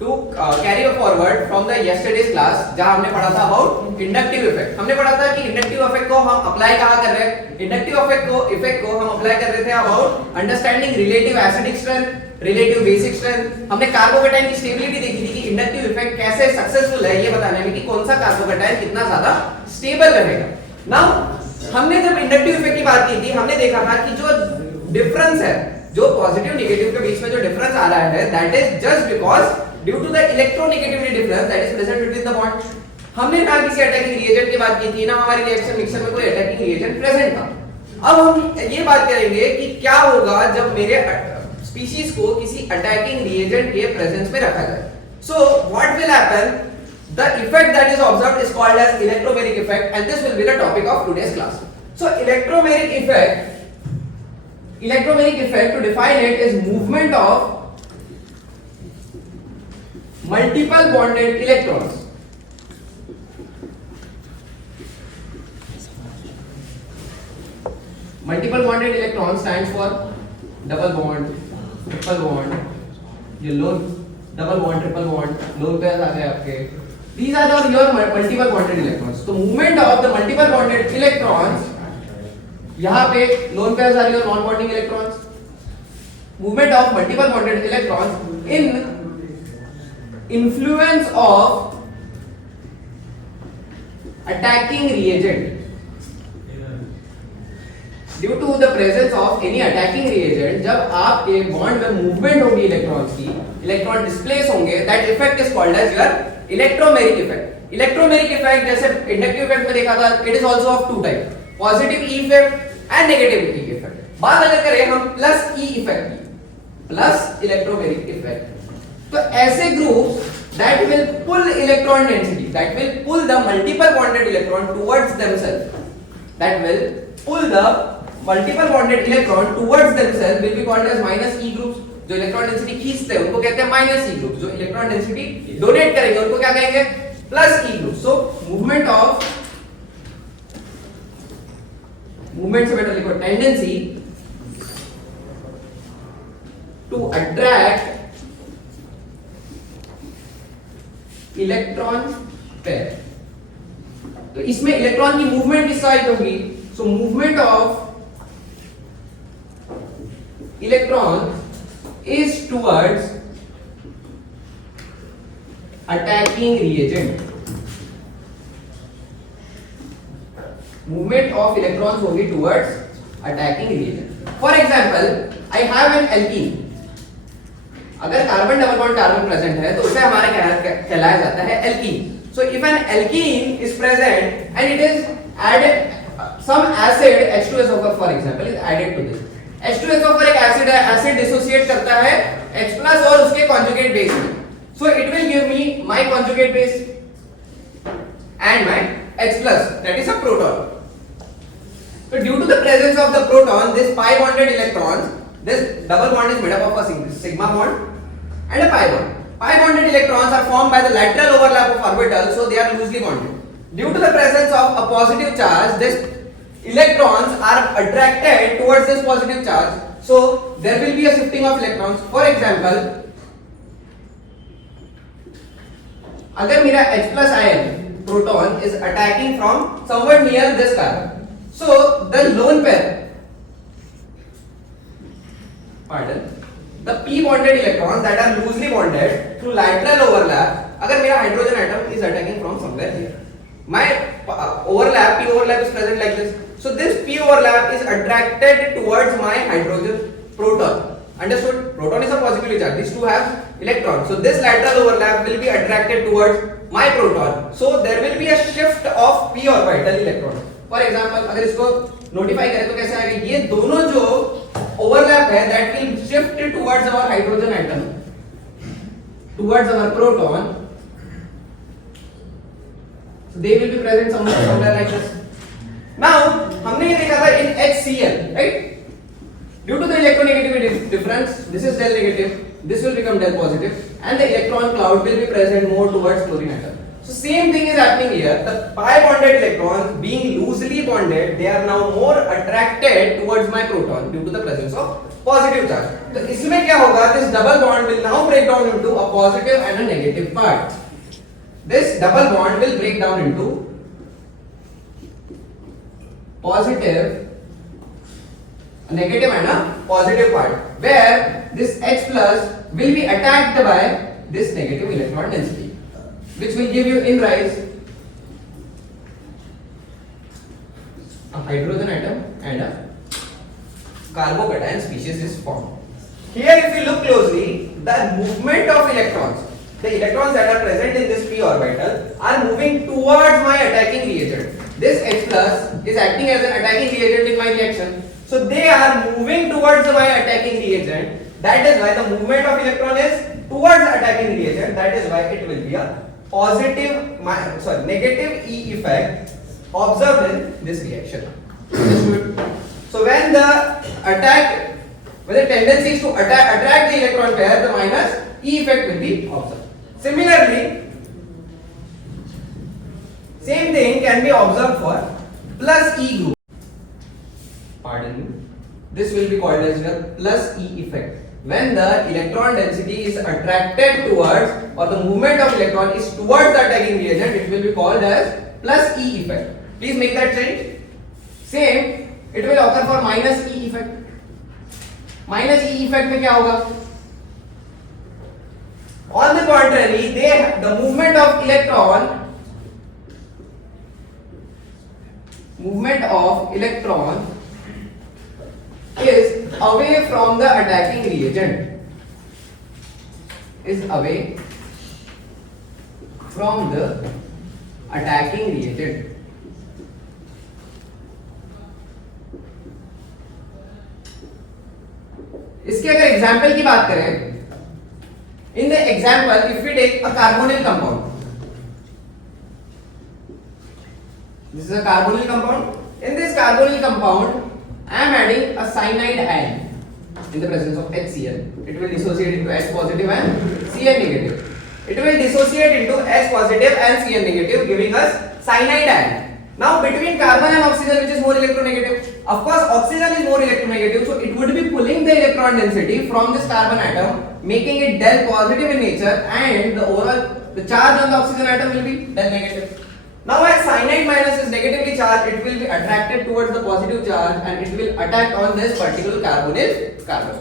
To carry forward from the yesterday's class, जहां हमने पढ़ा था अबाउट इंडक्टिव इफेक्ट। हमने पढ़ा था कि इंडक्टिव इफेक्ट को हम अप्लाई कहां कर रहे हैं, इंडक्टिव इफेक्ट को हम अप्लाई कर रहे थे about understanding relative acidic strength, relative basic strength. हमने कार्बोकैटायन की स्टेबिलिटी देखी थी कि इंडक्टिव इफेक्ट कैसे सक्सेसफुल है ये बताने में कि कौन सा कार्बोकैटायन कितना ज्यादा स्टेबल रहेगा। नाउ हमने जब इंडक्टिव इफेक्ट की बात की थी, हमने देखा था कि जो डिफरेंस है, जो पॉजिटिव नेगेटिव के बीच में जो डिफरेंस आ रहा है, that is just because due to the electronegativity difference that is present between the bond. हमने ना किसी अटैकिंग रिएजेंट की बात की थी, ना हमारे रिएक्शन मिक्सर में कोई अटैकिंग रिएजेंट प्रेजेंट था। अब हम ये बात करेंगे कि क्या होगा जब मेरे स्पीशीज को किसी अटैकिंग रिएजेंट के प्रेजेंस में रखा जाए। So what will happen, the effect that is observed is called as electromagnetic effect, and this will be the topic of today's class. So electromagnetic effect to define it is movement of multiple bonded electrons. Multiple bonded electrons stands for double bond, triple bond, ये lone double bond, triple bond, lone pairs आ गए आपके। These are your multiple bonded electrons. तो movement of the multiple bonded electrons, यहाँ पे lone pairs are your non bonding electrons. Movement of multiple bonded electrons in influence of attacking reagent. Due to the presence of any attacking reagent, जब आपके bond में movement होगी electrons की, electron displace होंगे, that effect is called as your electromagnetic effect. Electromagnetic effect जैसे inductive effect में देखा था, it is also of two type, positive E effect and negative E effect. बात अगर करें हम प्लस ई इफेक्ट की, प्लस इलेक्ट्रोमैग्नेटिक इफेक्ट, तो ऐसे groups that will pull electron density, that will pull the multiple bonded electron towards themselves, that will pull the multiple bonded electron towards themselves will be called as minus e groups। जो electron density खींचते हैं उनको कहते हैं minus E group, जो electron density donate करेंगे उनको क्या कहेंगे, plus E group. So movement से बेटर लिखो, tendency to attract electron pair. तो इसमें इलेक्ट्रॉन की मूवमेंट किस साइड होगी, so movement of electron is towards attacking reagent. Movement of electrons होगी towards attacking reagent. For example, I have an alkene. अगर carbon double bond carbon present है तो उसे हमारा कहलाया जाता है alkene. So if an alkene is present and it is added, some acid H2SO4 for example is added to this, H2SO4 एक acid है, एसिड डिसोसिएट करता है H+ और उसके कॉन्जुगेट बेस में, so it will give me my conjugate base and my H+, that is a proton. So due to the presence of the proton, this pi bonded electrons, this double bond is made up of a sigma bond and a pi bond. Pi bonded electrons are formed by the lateral overlap of orbitals, so they are loosely bonded. Due to the presence of a positive charge, this electrons are attracted towards this positive charge, so there will be a shifting of electrons. For example, अगर मेरा H+ ion proton is attacking from somewhere near this carbon, so the lone pair, the p bonded electrons that are loosely bonded through lateral overlap, अगर मेरा hydrogen atom is attacking from somewhere here, my overlap, p overlap is present like this, so this p overlap is attracted towards my hydrogen proton. Understood? Proton is a positively charged, these two have electrons, so this lateral overlap will be attracted towards my proton, so there will be a shift of p orbital electron. For example, अगर इसको notify करें तो कैसे आएगा, ये दोनों जो overlap है that will shift towards our hydrogen atom, towards our proton, so they will be present somewhere like this. Now हमने ये देखा था in HCl, right? Due to the electronegativity difference, this is del negative, this will become del positive, and the electron cloud will be present more towards chlorine atom. So same thing is happening here. The pi bonded electrons being loosely bonded, they are now more attracted towards my proton due to the presence of positive charge. तो इसमें क्या होगा, this double bond will now break down into a positive and a negative part. This double bond will break down into positive, negative and a positive part, where this H plus will be attacked by this negative electron density, which will give you in rise a hydrogen atom and a carbocation species is formed. Here if you look closely, the movement of electrons, the electrons that are present in this p orbital are moving towards my attacking reagent. This H plus is acting as an attacking reagent in my reaction. So they are moving towards my attacking reagent. That is why the movement of electron is towards attacking reagent. That is why it will be a positive, negative E effect observed in this reaction. Understood? So when the tendency is to attract the electron pair, the minus E effect will be observed. Similarly, same thing can be observed for plus E group. Pardon me. This will be called as the plus E effect. When the electron density is attracted towards, or the movement of electron is towards the attacking reagent, it will be called as plus E effect. Please make that change. Same, it will occur for minus E effect. Minus E effect में क्या होगा? On the contrary, the movement of electron is away from the attacking reagent. Is away from the attacking reagent. इसके अगर example की बात करें, in the example if we take a carbonyl compound, this is a carbonyl compound. In this carbonyl compound I am adding a cyanide ion in the presence of HCl. It will dissociate into H positive and Cl negative. It will dissociate into H positive and Cl negative, giving us cyanide ion. Now between carbon and oxygen, which is more electronegative? Of course, oxygen is more electronegative, so it would be pulling the electron density from this carbon atom, making it del positive in nature, and the charge on the oxygen atom will be del negative. Now as cyanide minus is negatively charged, it will be attracted towards the positive charge and it will attack on this particular carbonyl carbon.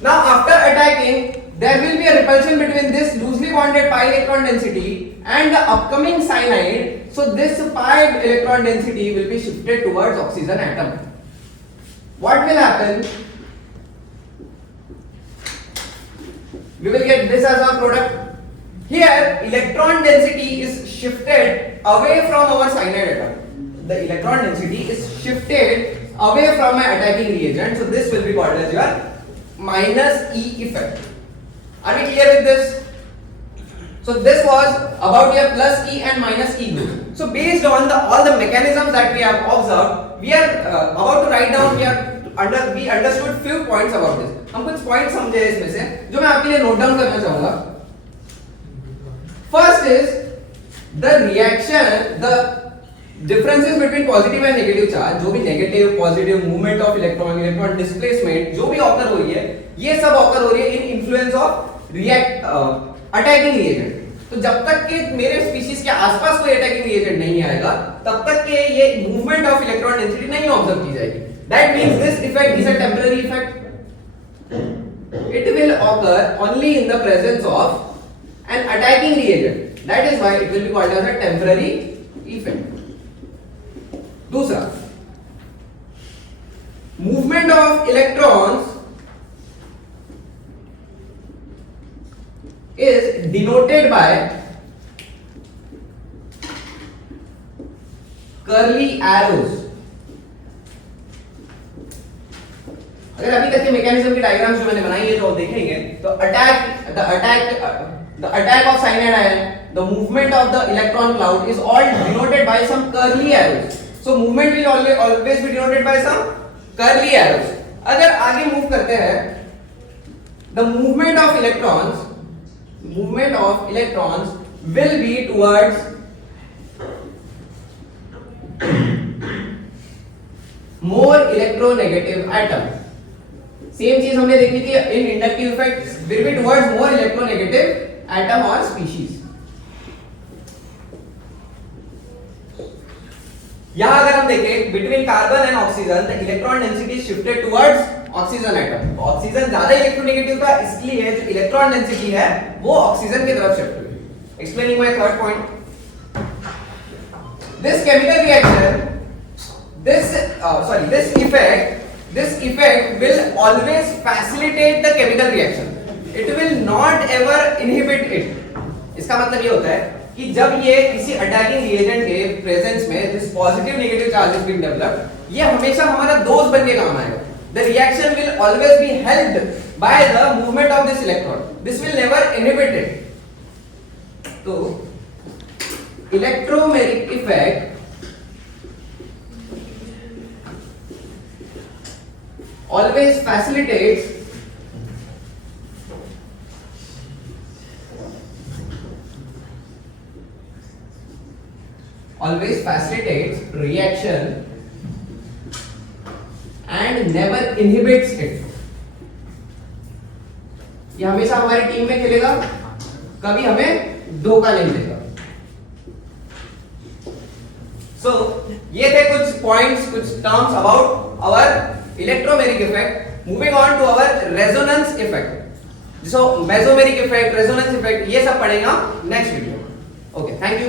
Now after attacking, there will be a repulsion between this loosely bonded pi electron density and the upcoming cyanide. So this pi electron density will be shifted towards oxygen atom. What will happen? We will get this as our product. Here electron density is shifted away from our cyanide atom. The electron density is shifted away from my attacking reagent. So this will be called as your minus E effect. Are we clear with this? So this was about your plus E and minus E group. So based on all the mechanisms that we have observed, we are about to write down. We understood few points about this. हम कुछ points समझे इसमें से जो मैं आपके लिए note down करना चाहूँगा. First is the reaction, the differences between positive and negative charge. जो भी negative, positive, movement of electron displacement जो भी occur हो रही है, ये सब occur हो रही है in influence of attacking reagent. तो जब तक कि मेरे स्पीशीज के आसपास कोई अटैकिंग रिएजेंट नहीं आएगा, तब तक के ये मूवमेंट ऑफ इलेक्ट्रॉन डेंसिटी नहीं ऑब्जर्व की जाएगी. That means this effect is a temporary effect. It will occur only in the presence of an attacking reagent. That is why it will be called as a temporary effect. दूसरा, movement of electrons is denoted by curly arrows. अगर अभी तक के mechanism की diagrams जो मैंने बनाई है जो देखेंगे, तो the attack of cyanide ion, the movement of the electron cloud is all denoted by some curly arrows. So movement will always be denoted by some curly arrows. अगर आगे मूव करते हैं, the movement of electrons will be towards more electronegative atom. Same चीज हमने देखी थी in inductive effect will be towards more electronegative atom और species. यहां अगर हम देखें between carbon and oxygen the electron density shifted towards oxygen atom. तो ऑक्सीजन ज्यादा इलेक्ट्रोनेगेटिव था, इसलिए जो इलेक्ट्रॉन डेंसिटी है वो ऑक्सीजन की तरफ शिफ्ट हुई। Explaining my third point, this chemical reaction this effect will always facilitate the chemical reaction, it will not ever inhibit it। इसका मतलब ये होता है कि जब ये किसी अटैकिंग रिएजेंट के प्रेजेंस में this positive negative charges being developed, ये हमेशा हमारा दोस्त बन के काम आएगा। the reaction will always be helped by the movement of this electron, this will never inhibit it। तो electromeric effect always facilitates reaction and never inhibits it। ये हमेशा हमारी टीम में खेलेगा, कभी हमें धोखा नहीं देगा। So ये थे कुछ पॉइंट्स, कुछ terms about our electromeric effect. Moving on to our resonance effect. So mesomeric effect, resonance effect, ये सब पढ़ेंगे next video. Okay, thank you.